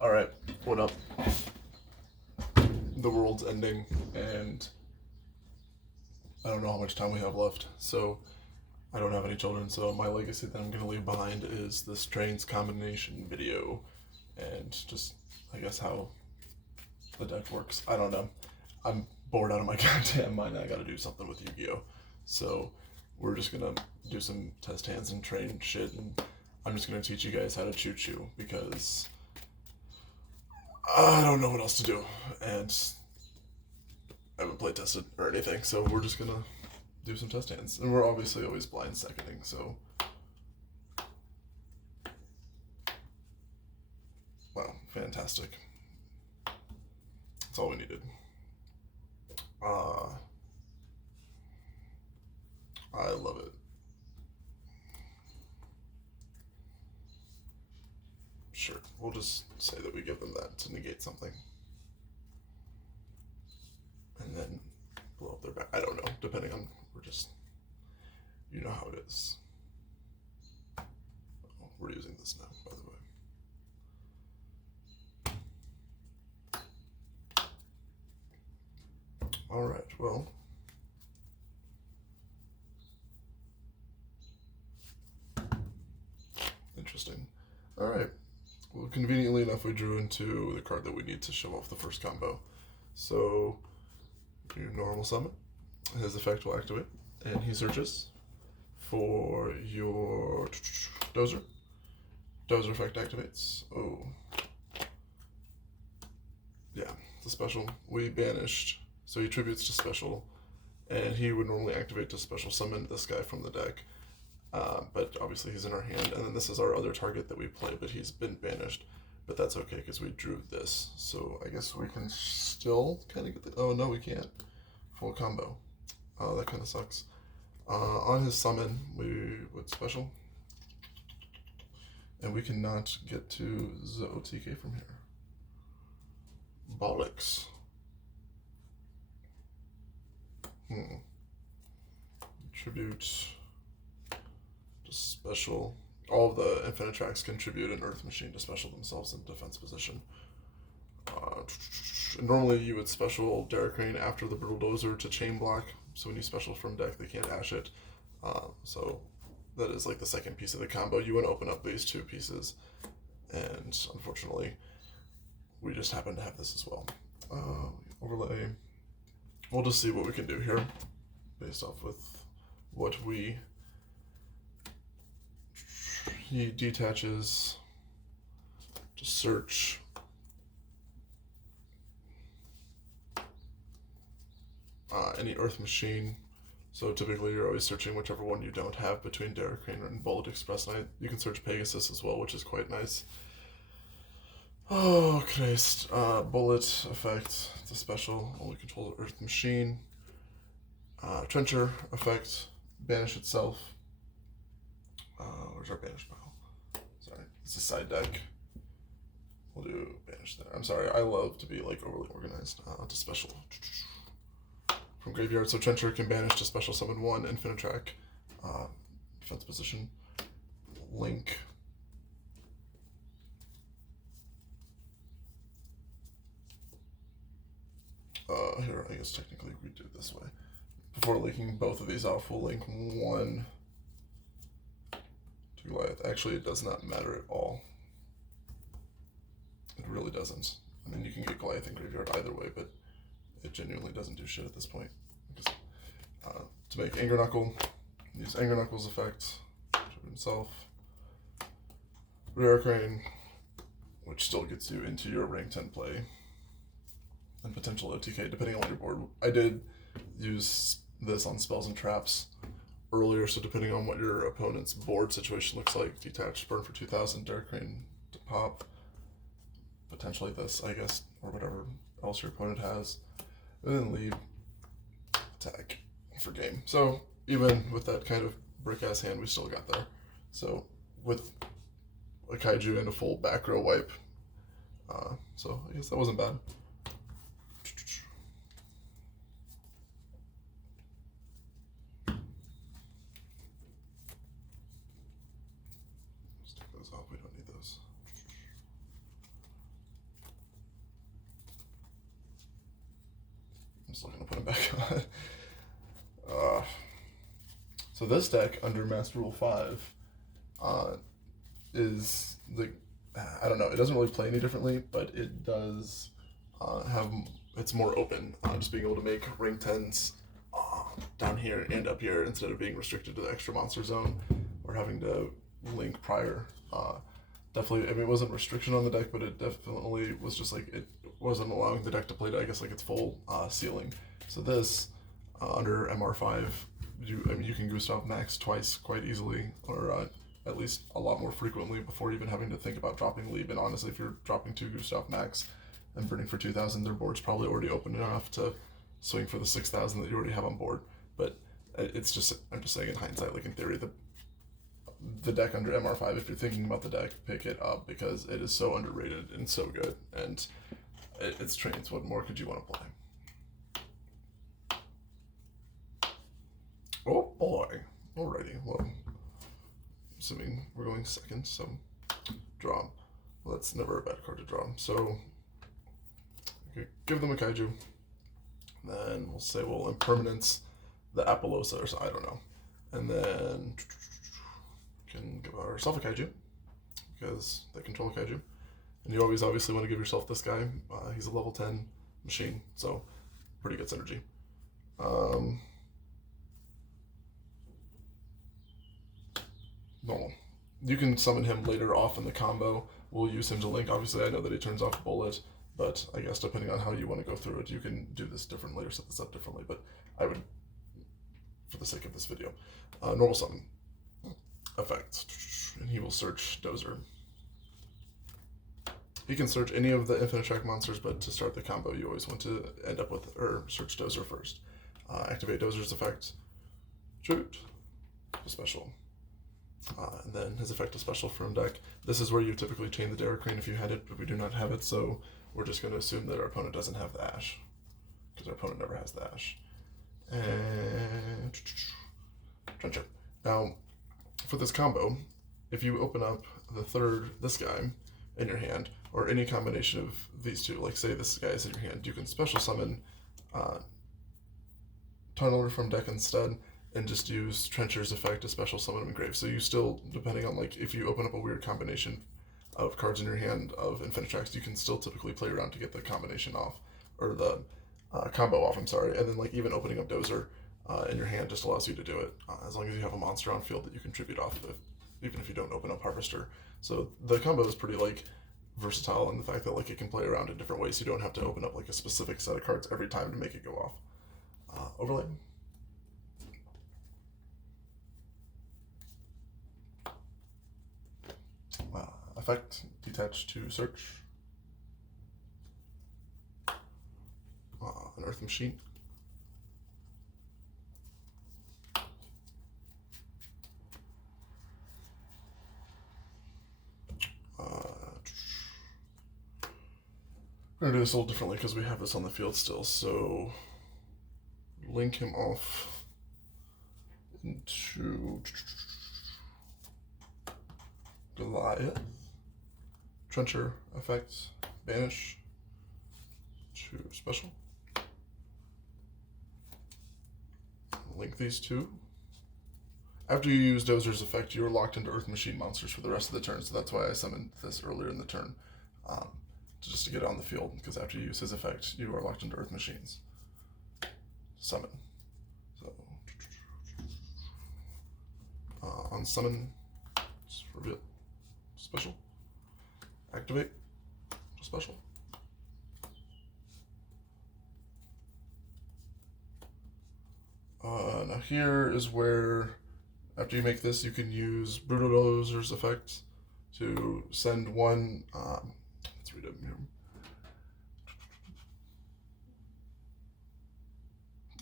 Alright, what up? The world's ending, and I don't know how much time we have left, so I don't have any children, so my legacy that I'm going to leave behind is this trains combination video, and just, I guess, how the deck works. I don't know. I'm bored out of my goddamn mind, I gotta do something with YuGiOh. So, we're just gonna do some test hands and train shit, and I'm just gonna teach you guys how to CHOO, because I don't know what else to do, and I haven't play tested or anything, so we're just gonna do some test hands. And we're obviously always blind seconding, so. Wow, fantastic. That's all we needed. I love it. Sure, we'll just say that we give them that to negate something. And then blow up their back. I don't know, depending on, we're just, you know how it is. Oh, we're using this now, by the way. Alright, well. Interesting. Alright. Well, conveniently enough, we drew into the card that we need to show off the first combo. So, your normal summon. His effect will activate, and he searches for your dozer. Dozer effect activates. Oh. Yeah, the special. We banished, so he tributes to special, and he would normally activate to special summon this guy from the deck. But obviously he's in our hand, and then this is our other target that we play, but he's been banished. But that's okay, because we drew this. So I guess we can still kind of get the... Oh, no, we can't. Full combo. That kind of sucks. On his summon, we would special. And we cannot get to the OTK from here. Bollocks. Tribute... special. All of the infinite tracks contribute an Earth Machine to special themselves in defense position. Normally you would special Derek Crane after the Bulldozer to chain block, so when you special from deck they can't dash it. So that is like the second piece of the combo. You want to open up these two pieces, and unfortunately we just happen to have this as well. Overlay. We'll just see what we can do here based off with what we... He detaches to search. Any Earth Machine. So typically you're always searching whichever one you don't have between Derek Crane and Bullet Express Knight. You can search Pegasus as well, which is quite nice. Oh, Christ. Bullet effect. It's a special. Only controls Earth Machine. Trencher effect. Banish itself. Where's our banish pile? Sorry, it's a side deck. We'll do banish there. I'm sorry, I love to be like overly organized. To special. From graveyard, so Trencher can banish to special summon one infinite track. Defense position. Link. Here, I guess technically we do it this way. Before linking both of these off, we'll link one to Goliath. Actually, it does not matter at all. It really doesn't. I mean, you can get Goliath in graveyard either way, but it genuinely doesn't do shit at this point. Because, to make Anger Knuckle, use Anger Knuckle's effect to himself. Rare Crane, which still gets you into your rank 10 play. And potential OTK, depending on what your board. I did use this on spells and traps earlier, so depending on what your opponent's board situation looks like, detach, burn for 2,000, Derek Crane to pop. Potentially this, I guess, or whatever else your opponent has. And then lead, attack for game. So even with that kind of brick-ass hand, we still got there. So with a Kaiju and a full back row wipe, so I guess that wasn't bad. Let's take those off, we don't need those. I'm still gonna put him back on. So this deck under Master Rule 5 is the, I don't know, it doesn't really play any differently, but it does it's more open, just being able to make ring 10s down here and up here instead of being restricted to the extra monster zone or having to link prior. Definitely, I mean, it wasn't restriction on the deck, but it definitely was just like, it wasn't allowing the deck to play to, I guess, like its full ceiling. So this, under MR5, you can Gustav max twice quite easily, or at least a lot more frequently before even having to think about dropping Leap. And honestly, if you're dropping 2 Gustav max and burning for 2,000, their board's probably already open enough to swing for the 6,000 that you already have on board. But it's just, I'm just saying in hindsight, like in theory, the deck under MR5, if you're thinking about the deck, pick it up because it is so underrated and so good. And it's trains. What more could you want to play? Oh boy. Alrighty. Well, assuming we're going second, so draw. Well, that's never a bad card to draw. So, okay, give them a kaiju. Then we'll say we'll impermanence the Apollosa or so, I don't know. And then can give ourselves a kaiju because they control a kaiju. And you always obviously want to give yourself this guy. He's a level 10 machine, so pretty good synergy. Normal. You can summon him later off in the combo. We'll use him to link. Obviously, I know that he turns off Bullet, but I guess depending on how you want to go through it, you can do this differently or set this up differently. But I would, for the sake of this video, normal summon. Effect. And he will search Dozer. He can search any of the infinite track monsters, but to start the combo, you always want to end up with, or search Dozer first. Activate Dozer's effect. Shoot. Special. And then his effective special from deck. This is where you typically chain the Daracrane if you had it, but we do not have it, so we're just going to assume that our opponent doesn't have the Ash, because our opponent never has the Ash. And Trencher. Now, for this combo, if you open up the third, this guy, in your hand, or any combination of these two, like say this guy is in your hand, you can special summon Tunneler from deck instead, and just use Trencher's effect to special summon him in grave. So you still, depending on like if you open up a weird combination of cards in your hand of infinite tracks, you can still typically play around to get the combination off, or the combo off, I'm sorry. And then like even opening up Dozer in your hand just allows you to do it, as long as you have a monster on field that you contribute off of, even if you don't open up Harvester. So the combo is pretty like versatile in the fact that like it can play around in different ways. You don't have to open up like a specific set of cards every time to make it go off. Overlay. Effect, detach to search. An Earth Machine. We're going to do this a little differently because we have this on the field still. So link him off into Goliath. Trencher effect, banish to special. Link these two. After you use Dozer's effect, you're locked into Earth Machine monsters for the rest of the turn, so that's why I summoned this earlier in the turn, just to get it on the field, because after you use his effect, you are locked into Earth Machines. Summon. So, on summon, just reveal, special. Activate, special. Now here is where, after you make this, you can use Brutal Dozer's effect to send one, let's read it here.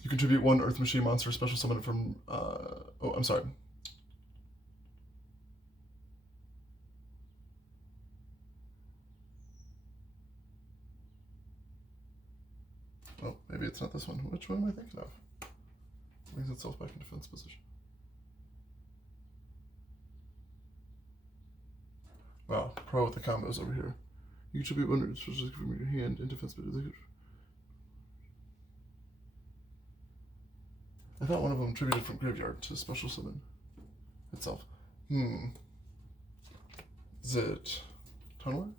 You contribute one Earth Machine monster special summon from, oh, I'm sorry. Oh, maybe it's not this one. Which one am I thinking of? Brings itself back in defense position. Wow, pro with the combos over here. You contribute one special from your hand in defense position. I thought one of them tributed from graveyard to special summon itself. Is it Tunneler?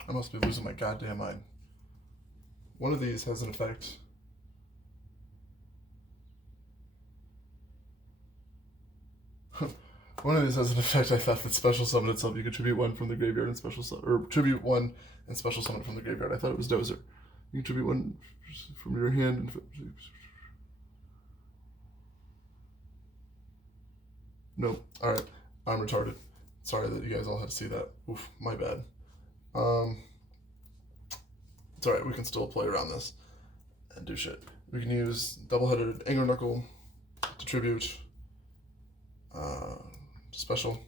I must be losing my goddamn mind. One of these has an effect. One of these has an effect. I thought that special summon itself. You could tribute one from the graveyard and special summon, or tribute one and special summon from the graveyard. I thought it was Dozer. You can tribute one from your hand. Nope. All right. I'm retarded. Sorry that you guys all had to see that. Oof, my bad. It's alright, we can still play around this and do shit. We can use double-headed Anger Knuckle to tribute special.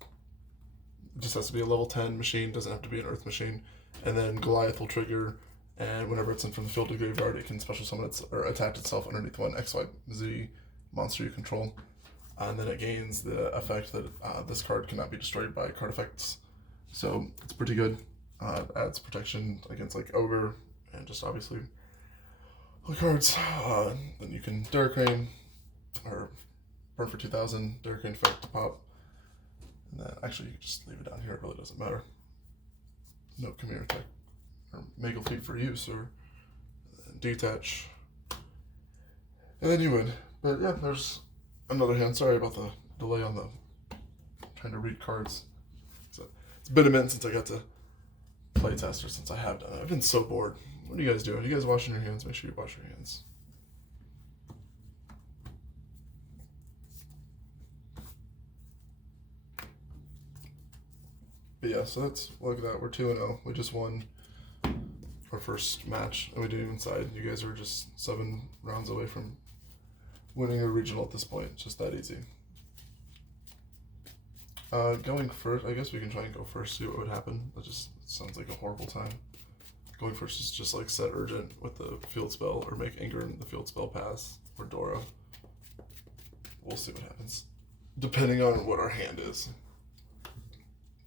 It just has to be a level 10 machine, doesn't have to be an Earth machine. And then Goliath will trigger, and whenever it's in from the field to graveyard, it can special summon or attach itself underneath one XYZ monster you control. And then it gains the effect that this card cannot be destroyed by card effects. So it's pretty good. Adds protection against like Ogre and just obviously all the cards. Then you can Derek Crane or Burn for 2000, Derek Crane effect to pop. And then actually you can just leave it down here, it really doesn't matter. No Chimera Tech or Magle Feet for use or detach. And then you would. But yeah, there's another hand. Sorry about the delay on the trying to read cards. So it's been a minute since I got to play test or since I have done it. I've been so bored. What are you guys doing? Are you guys washing your hands? Make sure you wash your hands. But yeah, so that's, look at that. We're 2-0. We just won our first match, and we didn't even side. You guys are just 7 rounds away from winning a regional at this point. It's just that easy. Going first, I guess we can try and go first, see what would happen. That just sounds like a horrible time. Going first is just like set urgent with the field spell, or make anger in the field spell pass, or Dora. We'll see what happens, depending on what our hand is.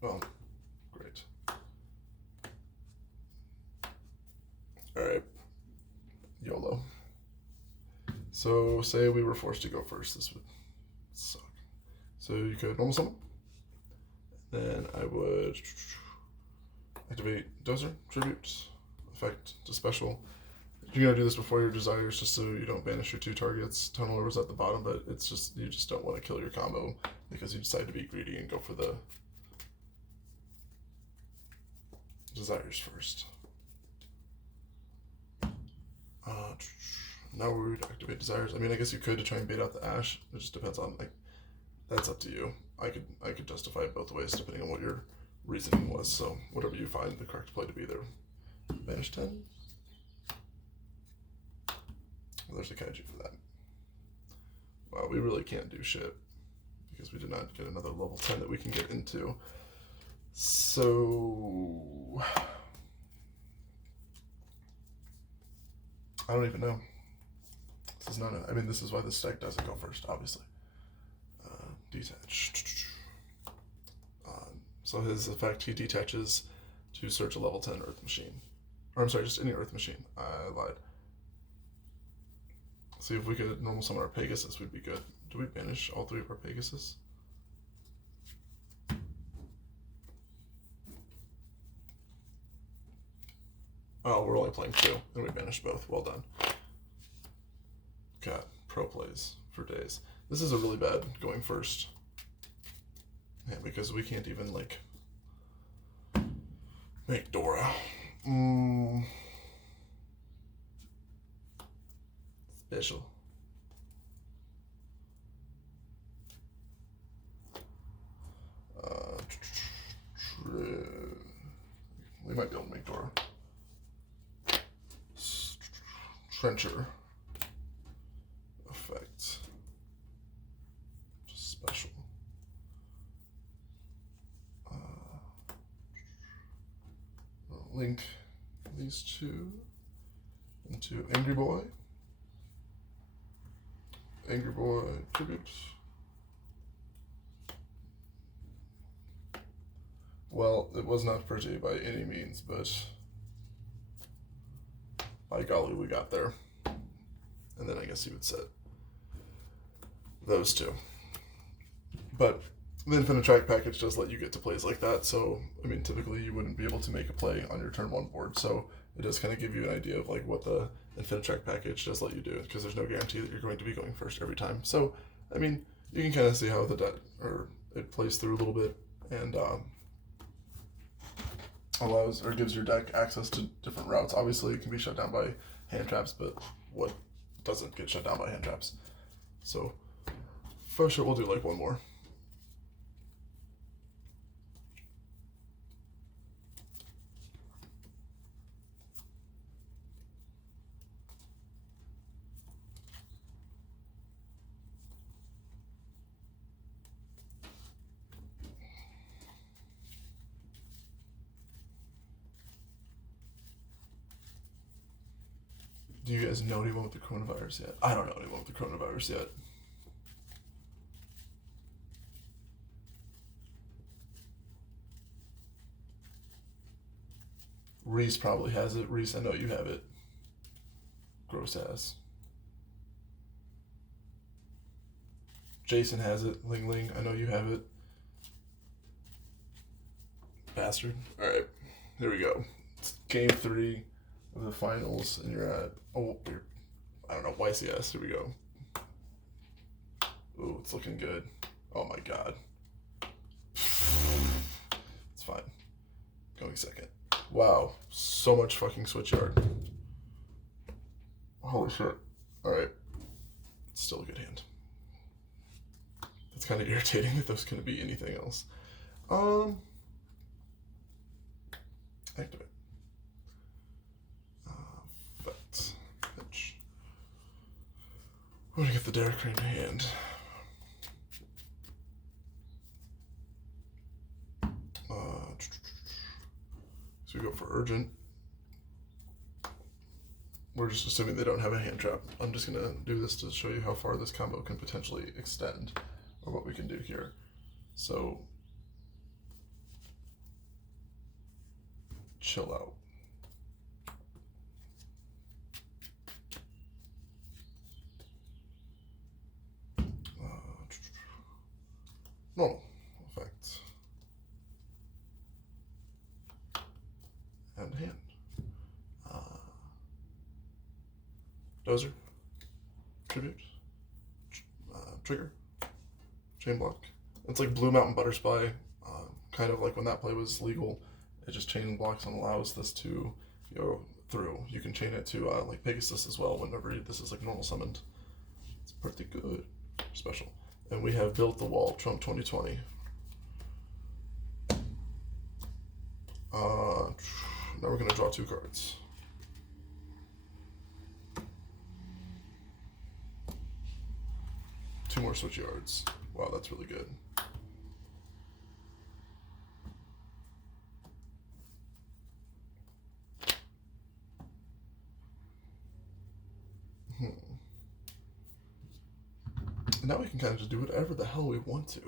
Well, great. Alright. YOLO. So, say we were forced to go first, this would suck. So you could normal summon. Then I would activate Dozer, Tribute, effect to special. You're gonna do this before your desires just so you don't banish your 2 targets. Tunneler was at the bottom, but it's just, you just don't want to kill your combo because you decide to be greedy and go for the desires first. Now we would activate desires. I mean, I guess you could to try and bait out the Ash. It just depends on, like, that's up to you. I could justify it both ways depending on what your reasoning was. So whatever you find the correct play to be there. Banish 10. Well, there's a kaiju for that. Wow, we really can't do shit because we did not get another level 10 that we can get into. So I don't even know. This is not I mean, this is why this deck doesn't go first, obviously. Detach. So his effect, he detaches to search a level 10 Earth machine. Or I'm sorry, just any Earth machine. I lied. See if we could normal summon our Pegasus, we'd be good. Do we banish all 3 of our Pegasus? Oh, we're only playing 2, and we banished both. Well done. God, pro plays for days. This is a really bad going first. Yeah, because we can't even, like, make Dora. Special. We might be able to make Dora. Trencher. Effect. Just special. link these two into Angry Boy. Angry Boy tribute. Well, it was not pretty by any means, but by golly, we got there. And then I guess you would set those two. But the Infinite Track package does let you get to plays like that, so, I mean, typically you wouldn't be able to make a play on your turn one board, so it does kind of give you an idea of like what the Infinite Track package does let you do, because there's no guarantee that you're going to be going first every time. So, I mean, you can kind of see how the deck, or it plays through a little bit, and allows, or gives your deck access to different routes. Obviously, it can be shut down by hand traps, but what doesn't get shut down by hand traps? So, for sure, we'll do like one more. Do you guys know anyone with the coronavirus yet? I don't know anyone with the coronavirus yet. Reese probably has it. Reese, I know you have it. Gross ass. Jason has it. Ling Ling, I know you have it. Bastard. Alright, here we go. It's game 3 of the finals, and you're at, I don't know, YCS. Here we go. Ooh, it's looking good. Oh my god. It's fine. Going second. Wow, so much fucking switch yard. Holy shit. Alright. It's still a good hand. It's kind of irritating that those couldn't be anything else. Activate. Pitch. I'm gonna get the Derek Crane hand. So we go for urgent. We're just assuming they don't have a hand trap. I'm just gonna do this to show you how far this combo can potentially extend, or what we can do here. So, chill out. Normal effect. And hand. Dozer. Tribute. Trigger. Chain block. It's like Blue Mountain Butter Spy. Kind of like when that play was legal. It just chain blocks and allows this to go through. You can chain it to like Pegasus as well whenever this is like normal summoned. It's pretty good. Special. And we have Built the Wall, Trump 2020. Now we're gonna draw 2 cards. Two more switch yards. Wow, that's really good. Now we can kind of just do whatever the hell we want to.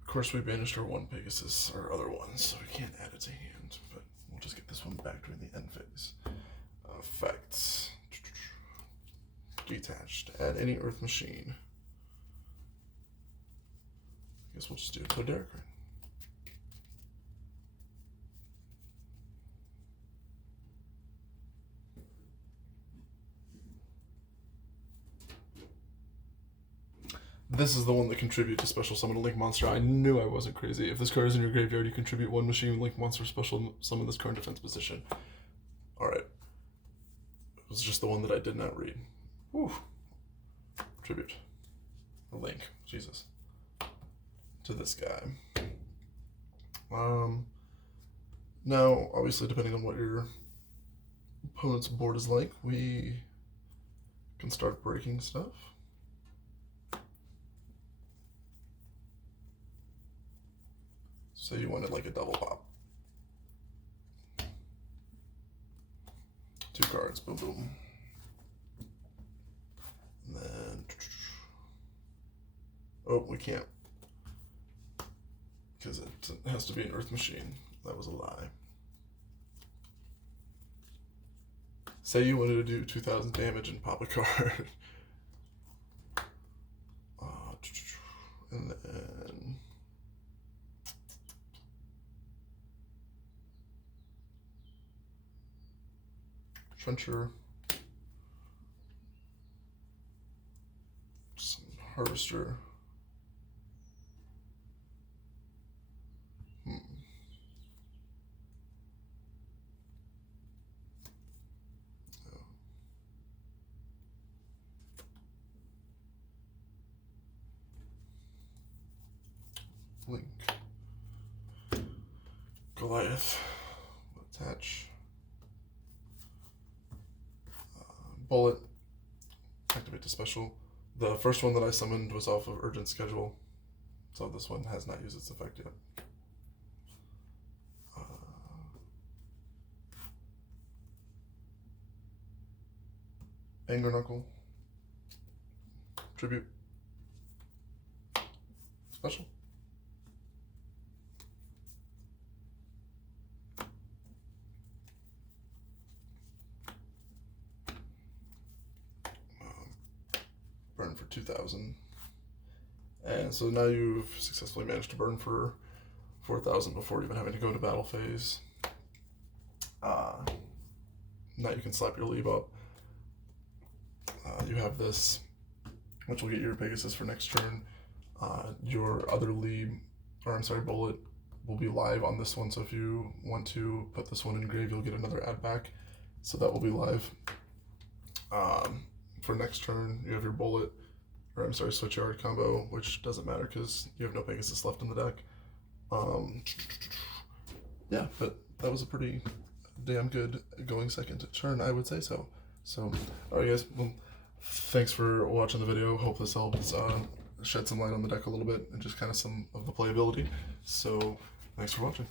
Of course, we banished our 1 Pegasus, our other one, so we can't add it to hand, but we'll just get this one back during the end phase. Effects. Detached. Add any Earth machine. I guess we'll just do it for Derek Crane. This is the one that contribute to special summon a Link Monster. I knew I wasn't crazy. If this card is in your graveyard, you contribute 1 machine Link Monster special summon this current defense position. Alright. It was just the one that I did not read. Whew. Tribute. A Link. Jesus. To this guy. Now, obviously, depending on what your opponent's board is like, we can start breaking stuff. So you wanted like a double pop. 2 cards, boom, boom. And then, oh, we can't. Because it has to be an Earth Machine. That was a lie. Say you wanted to do 2,000 damage and pop a card. And then Trencher, some Harvester. Link. Goliath. Attach. Bullet. Activate the special. The first one that I summoned was off of Urgent Schedule, so this one has not used its effect yet. Anger Knuckle. Tribute. Special. Burn for 2,000. And so now you've successfully managed to burn for 4,000 before even having to go to battle phase. Now you can slap your Leeb up. You have this, which will get your Pegasus for next turn. Your other Leeb, or I'm sorry, Bullet, will be live on this one. So if you want to put this one in grave, you'll get another add back. So that will be live. For next turn, you have your Bullet, or I'm sorry, Switch Yard combo, which doesn't matter because you have no Pegasus left in the deck. Yeah, but that was a pretty damn good going second turn, I would say so. So, alright guys, well, thanks for watching the video. Hope this helps shed some light on the deck a little bit and just kind of some of the playability. So, thanks for watching.